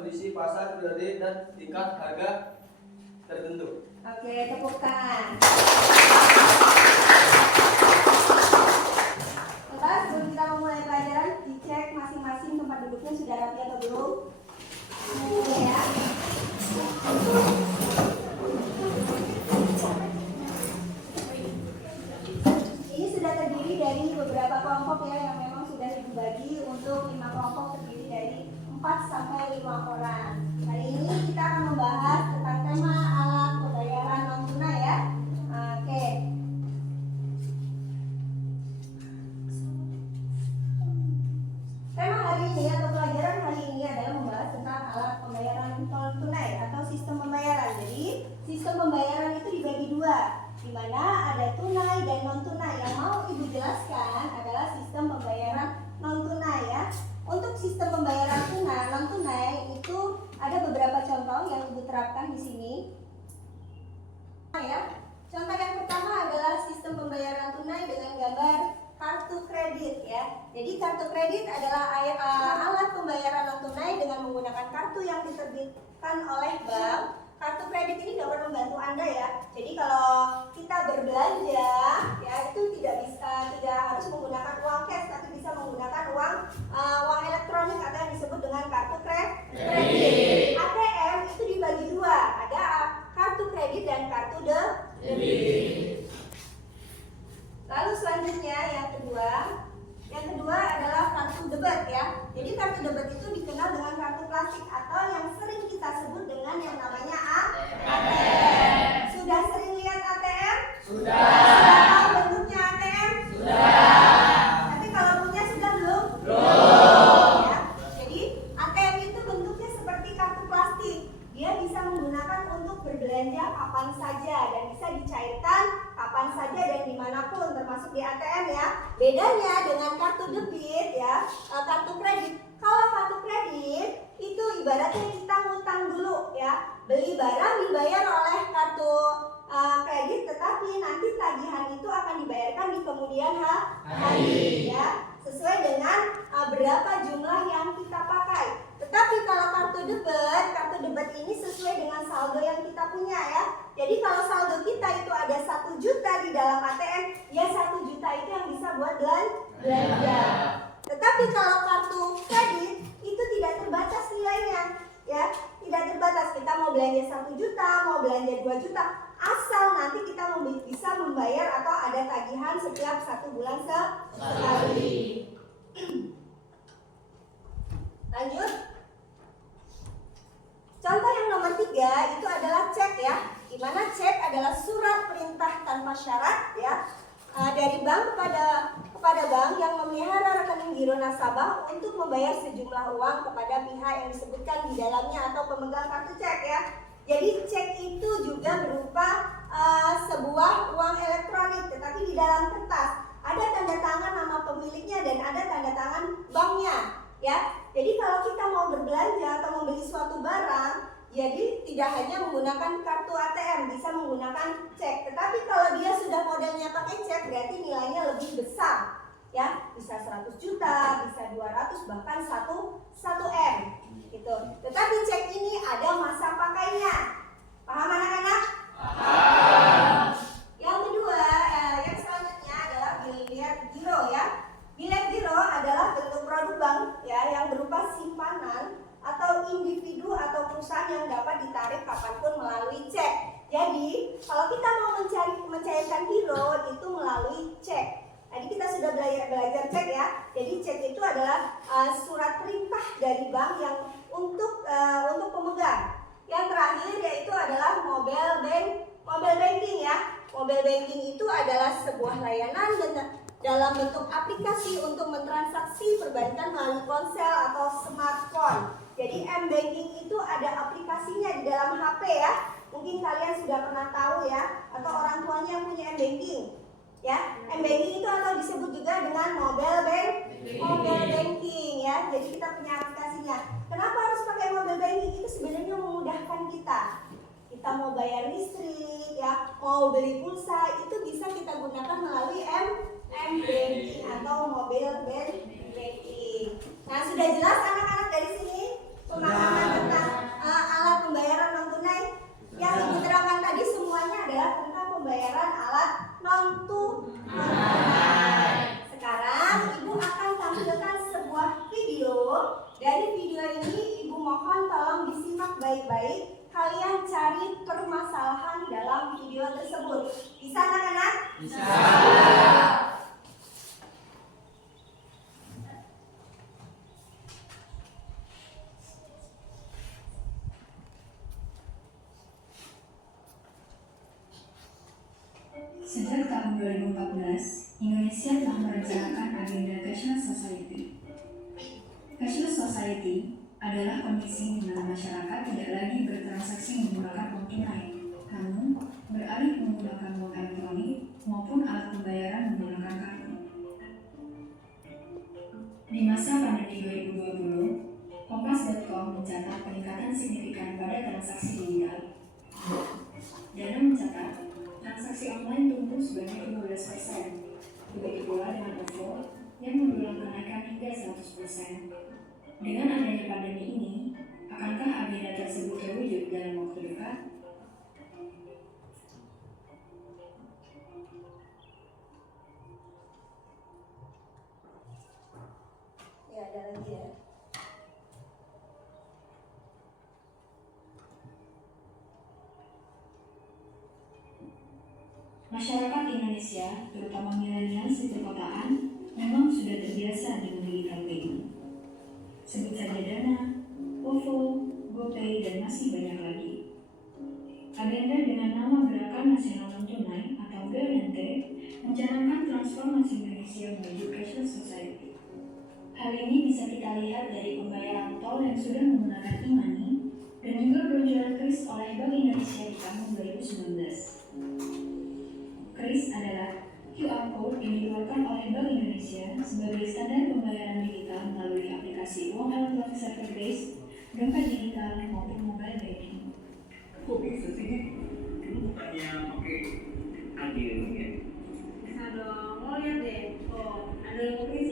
kondisi pasar kredit dan tingkat harga tertentu. Oke, tepuk tangan. Lantas, sebelum kita memulai pelajaran, dicek masing-masing tempat duduknya sudah rapi atau belum. Ya. Ini sudah terdiri dari beberapa kelompok ya, yang memang sudah dibagi untuk 5 kelompok terdiri dari 4 sampai 5 orang. Hari ini kita akan membahas tentang tema alat pembayaran non tunai ya. Oke. Tema hari ini atau pelajaran hari ini adalah membahas tentang alat pembayaran non tunai atau sistem pembayaran. Jadi sistem pembayaran itu dibagi dua, di mana ada tunai dan non tunai. Yang mau Ibu jelaskan adalah sistem pembayaran non tunai ya. Untuk sistem pembayaran tunai, non tunai itu ada beberapa contoh yang Ibu terapkan di sini. Ya. Contoh yang pertama adalah sistem pembayaran tunai dengan gambar kartu kredit ya. Jadi kartu kredit adalah alat pembayaran non tunai dengan menggunakan kartu yang diterbitkan oleh bank. Kartu kredit ini dapat membantu Anda ya. Jadi kalau kita berbelanja ya itu tidak harus menggunakan uang cash, tapi bisa menggunakan uang elektronik atau yang disebut dengan kartu kredit. ATM itu dibagi dua, ada kartu kredit dan kartu debit. Lalu selanjutnya yang kedua adalah kartu debit ya. Jadi kartu debit itu dikenal dengan kartu plastik atau yang sering kita sebut dengan yang namanya ATM. Sudah sering lihat ATM? Sudah tahu bentuknya ATM? Sudah. Tapi kalau punya sudah belum? Belum. Ya. Jadi ATM itu bentuknya seperti kartu plastik. Dia bisa menggunakan untuk berbelanja kapan saja dan bisa dicairkan kapan saja dan dimanapun, termasuk di ATM ya. Bedanya dengan kartu debit ya, kartu kredit. Kalau kartu kredit itu ibaratnya kita ngutang dulu ya, beli barang dibayar oleh kartu kredit, tetapi nanti tagihan itu akan dibayarkan di kemudian hari ya, sesuai dengan berapa jumlah yang kita pakai. Tetapi kalau kartu debit ini sesuai dengan saldo yang kita punya ya. Jadi kalau saldo kita itu ada 1 juta di dalam ATM, ya 1 juta itu yang bisa buat belanja. Tetapi kalau kartu kredit itu tidak terbatas nilainya ya, tidak terbatas. Kita mau belanja 1 juta, mau belanja 2 juta, asal nanti kita bisa membayar atau ada tagihan setiap 1 bulan sekali. Lanjut. Contoh yang nomor 3 itu adalah cek ya, di mana cek adalah surat perintah tanpa syarat ya, dari bank kepada bank yang memelihara rekening giro nasabah untuk membayar sejumlah uang kepada pihak yang disebutkan di dalamnya atau pemegang kartu cek ya. Jadi cek itu juga berupa sebuah uang elektronik, tetapi di dalam kertas. Ada tanda tangan nama pemiliknya dan ada tanda tangan banknya ya. Jadi kalau kita mau berbelanja atau membeli suatu barang, jadi tidak hanya menggunakan kartu ATM, bisa menggunakan cek. Tetapi kalau dia sudah modelnya pakai cek, berarti nilainya lebih besar ya, bisa 100 juta, bisa 200, bahkan 1 M gitu. Tetapi cek ini ada masa pakainya. Paham anak-anak? Paham. Yang kedua, yang selanjutnya adalah bilet giro ya. Bilet giro adalah bentuk produk bank ya, yang berupa simpanan atau individu atau perusahaan yang dapat ditarik kapanpun melalui cek. Jadi kalau kita mau mencairkan giro itu melalui cek. Tadi kita sudah belajar cek ya. Jadi cek itu adalah surat perintah dari bank yang untuk pemegang. Yang terakhir yaitu adalah mobile banking ya. Mobile banking itu adalah sebuah layanan dalam bentuk aplikasi untuk mentransaksi perbankan melalui ponsel atau smartphone. Jadi M-Banking itu ada aplikasinya di dalam HP ya. Mungkin kalian sudah pernah tahu ya, atau orang tuanya yang punya M-Banking ya. M-Banking itu atau disebut juga dengan mobile banking ya. Jadi kita punya aplikasinya. Kenapa harus pakai mobile banking? Itu sebenarnya memudahkan kita. Kita mau bayar listrik ya, mau beli pulsa, itu bisa kita gunakan melalui M-Banking atau mobile banking. Nah, sudah jelas anak-anak dari sini pemahaman tentang alat non-tunai. Sekarang Ibu akan tampilkan sebuah video. Dari video ini Ibu mohon tolong disimak baik-baik. Kalian cari permasalahan dalam video tersebut. Bisa anak-anak? Bisa. Sejak tahun 2014, Indonesia telah merencanakan agenda Cashless Society. Cashless Society adalah kondisi di mana masyarakat tidak lagi bertransaksi menggunakan uang tunai, namun beralih menggunakan uang elektronik maupun alat pembayaran menggunakan kartu. Di masa pandemi 2020, Kompas.com mencatat peningkatan signifikan pada transaksi digital. Dana mencatat transaksi online tumbuh sebanyak 15%. Begitu pula dengan OVO yang mendulang kenaikan hingga 100%. Dengan adanya pandemi ini, akankah agenda tersebut terwujud dalam waktu dekat? Ya, ada lagi ya. Masyarakat Indonesia, terutama milenial di perkotaan, memang sudah terbiasa dengan digital payment. Sebut saja Dana, OVO, GoPay, dan masih banyak lagi. Agenda dengan nama Gerakan Nasional Non-Tunai atau GNT mencanangkan transformasi Indonesia menuju Cashless Society. Hal ini bisa kita lihat dari pembayaran tol yang sudah menggunakan e-money dan juga peluncuran KRIS oleh Bank Indonesia di tahun 2019. KRIS adalah QR Code yang dikeluarkan oleh Bank Indonesia sebagai standar pembayaran digital melalui aplikasi uang elektronik server base, dompet digital, maupun mobile banking. Kok bisa sih? Dulu bukannya pakai ADN ya? Bisa dong, lo lihat deh, oh ada logo KRIS